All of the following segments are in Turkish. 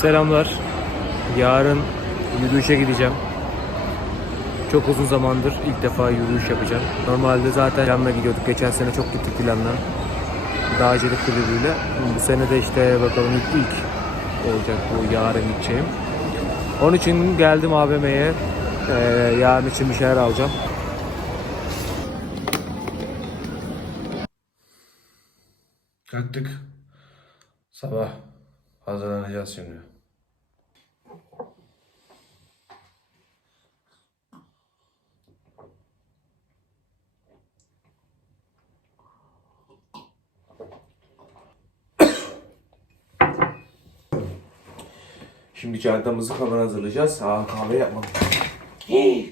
Selamlar. Yarın yürüyüşe gideceğim. Çok uzun zamandır ilk defa yürüyüş yapacağım. Normalde zaten planla gidiyorduk. Geçen sene çok gittik planla. Dağcılık kulübüyle. Bu sene de işte bakalım ilk, ilk olacak bu yarın gideceğim. Onun için geldim AVM'ye. Ee, yarın için bir şeyler alacağım. Kalktık. Sabah hazırlanacağız şimdi. Şimdi çantamızı falan hazırlayacağız. Aa kahve yapmadım.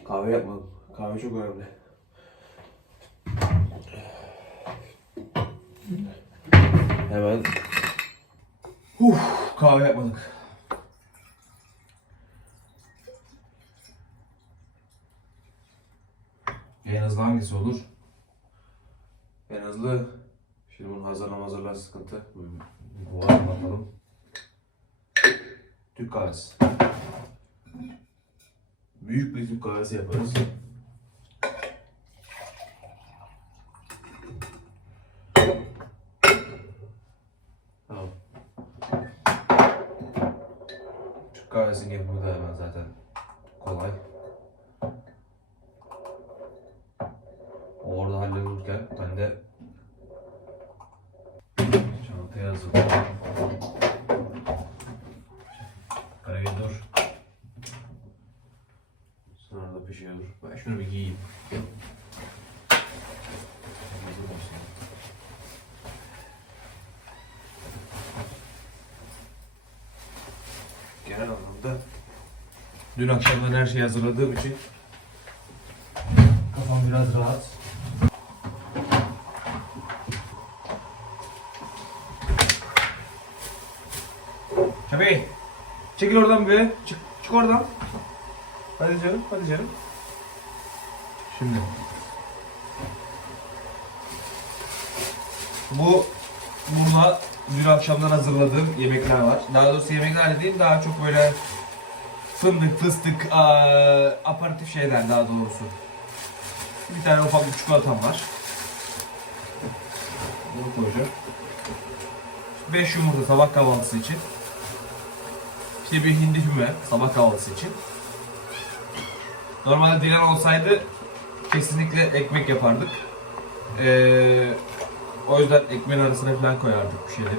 kahve yapmadım. Kahve çok önemli. Hemen Uf, kahve yapmadık. En hızlı hangisi olur? En hızlı Şimdi bunu hazırlama hazırlar sıkıntı. Bu mı bakalım. Türk kahvesi. Büyük bir Türk kahvesi yaparız. Tamam. Türk kahvesinin yapımı da hemen zaten kolay. Orada hallolurken ben de çantaya hazırladım. Karayı dur. Sonra da pişiyor. Ben şunu bir giyeyim. Hazır olsun. genel anlamda dün akşamdan her şeyi hazırladığım için kafam biraz rahat. Tabii. Çekil oradan bir. Çık, çık oradan. Hadi canım, hadi canım. Şimdi. Bu burada dün akşamdan hazırladığım yemekler var. Daha doğrusu yemekler değil, daha çok böyle fındık, fıstık, aa, aparatif şeyler daha doğrusu. Bir tane ufak bir çikolatam var. Bunu koyacağım. 5 yumurta sabah kahvaltısı için. İşte bir hindi füme sabah kahvaltısı için. Normalde Dilan olsaydı kesinlikle ekmek yapardık. Ee, o yüzden ekmeğin arasına falan koyardık bir şeyleri.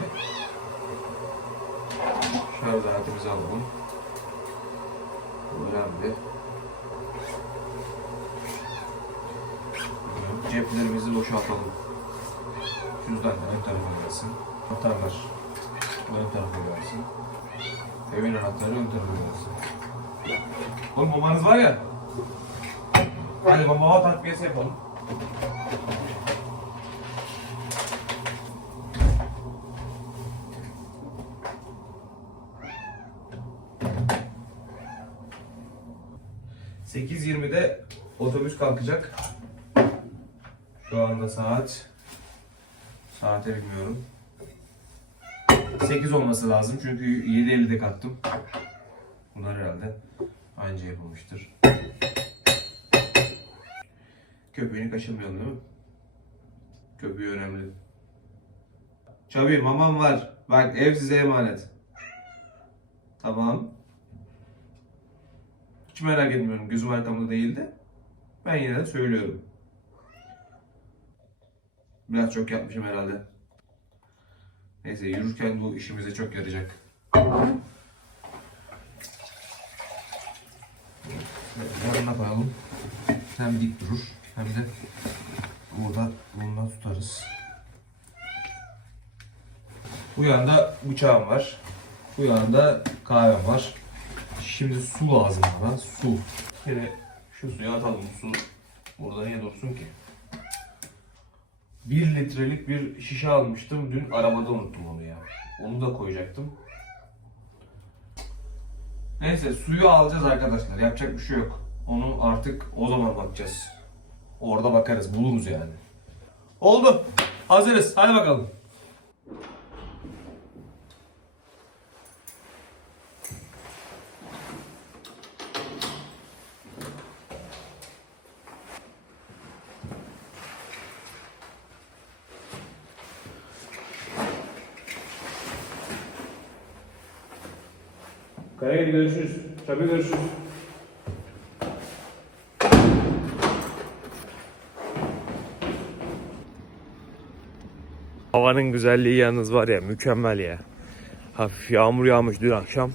Şöyle saatimizi alalım. Önemli. Ceplerimizi boşaltalım. Cüzdanlar ön tarafa gelsin. Anahtarlar ön tarafa gelsin. Evin anahtarı ön tarafa gelsin. Oğlum babanız var ya. Hadi baba takviyesi yapalım. ...8.20'de otobüs kalkacak. Şu anda saat... Saate bilmiyorum. 8 olması lazım çünkü 7.50'de kalktım. Bunlar herhalde anca yapılmıştır. Köpeğini kaçırmayalım değil mi? Köpeği önemli. Çabi mamam var. Bak ev size emanet. Tamam. Hiç merak etmiyorum. Gözüm arkamda değildi. Ben yine de söylüyorum. Biraz çok yapmışım herhalde. Neyse yürürken bu işimize çok yarayacak. Yanına koyalım. Hem dik durur hem de burada bundan tutarız. Bu yanda bıçağım var. Bu yanda kahvem var. Şimdi su lazım bana. Su. Şöyle şu suyu atalım. Su burada niye dursun ki? 1 litrelik bir şişe almıştım. Dün arabada unuttum onu ya. Onu da koyacaktım. Neyse suyu alacağız arkadaşlar. Yapacak bir şey yok. Onu artık o zaman bakacağız. Orada bakarız. Buluruz yani. Oldu. Hazırız. Hadi bakalım. Karagöl görüşürüz. Tabii görüşürüz. Havanın güzelliği yalnız var ya mükemmel ya. Hafif yağmur yağmış dün akşam.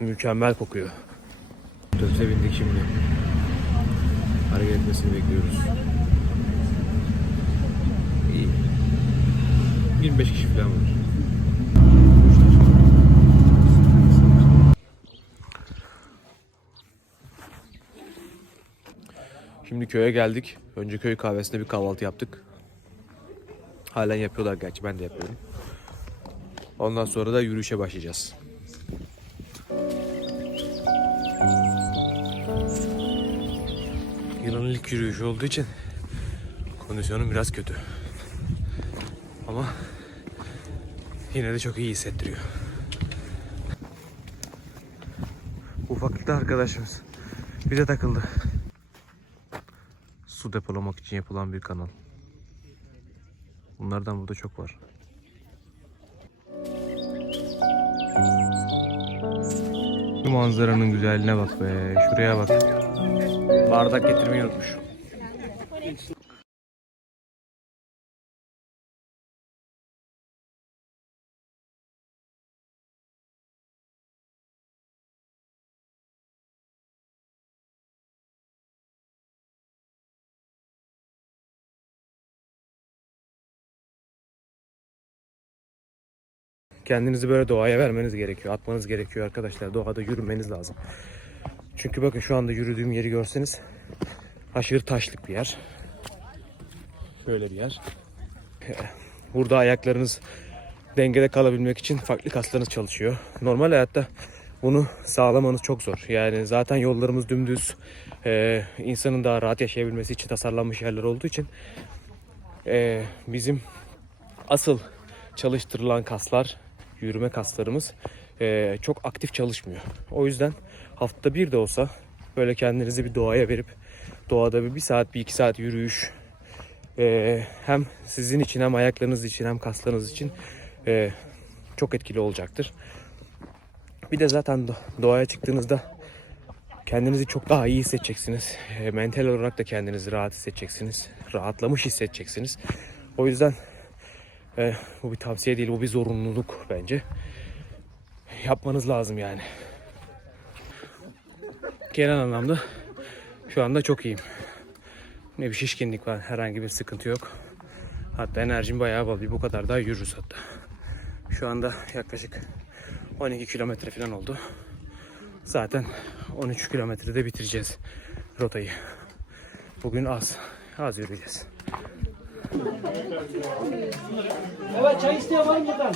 Mükemmel kokuyor. Otobüse bindik şimdi. Hareket etmesini bekliyoruz. İyi. 25 kişi falan var. Şimdi köye geldik. Önce köy kahvesinde bir kahvaltı yaptık. Halen yapıyorlar gerçi ben de yapıyorum. Ondan sonra da yürüyüşe başlayacağız. Yılın ilk yürüyüşü olduğu için kondisyonum biraz kötü. Ama yine de çok iyi hissettiriyor. Ufaklıkta arkadaşımız bize takıldı. Su depolamak için yapılan bir kanal. Bunlardan burada çok var. Şu manzaranın güzelliğine bak be. Şuraya bak. Bardak getirmeyi unutmuş. Kendinizi böyle doğaya vermeniz gerekiyor. Atmanız gerekiyor arkadaşlar. Doğada yürümeniz lazım. Çünkü bakın şu anda yürüdüğüm yeri görseniz aşırı taşlık bir yer. Şöyle bir yer. Burada ayaklarınız dengede kalabilmek için farklı kaslarınız çalışıyor. Normal hayatta bunu sağlamanız çok zor. Yani zaten yollarımız dümdüz. Ee, insanın daha rahat yaşayabilmesi için tasarlanmış yerler olduğu için ee, bizim asıl çalıştırılan kaslar, yürüme kaslarımız eee, çok aktif çalışmıyor. O yüzden haftada bir de olsa böyle kendinizi bir doğaya verip doğada bir, bir saat, bir iki saat yürüyüş eee, hem sizin için hem ayaklarınız için hem kaslarınız için eee, çok etkili olacaktır. Bir de zaten do- doğaya çıktığınızda kendinizi çok daha iyi hissedeceksiniz. Eee, mental olarak da kendinizi rahat hissedeceksiniz. Rahatlamış hissedeceksiniz. O yüzden e, bu bir tavsiye değil, bu bir zorunluluk bence. Yapmanız lazım yani. Genel anlamda şu anda çok iyiyim. Ne bir şişkinlik var, herhangi bir sıkıntı yok. Hatta enerjim bayağı bol, bir bu kadar daha yürürüz hatta. Şu anda yaklaşık 12 kilometre falan oldu. Zaten 13 kilometrede bitireceğiz rotayı. Bugün az, az yürüyeceğiz. Evet çay isteyen var mı buradan?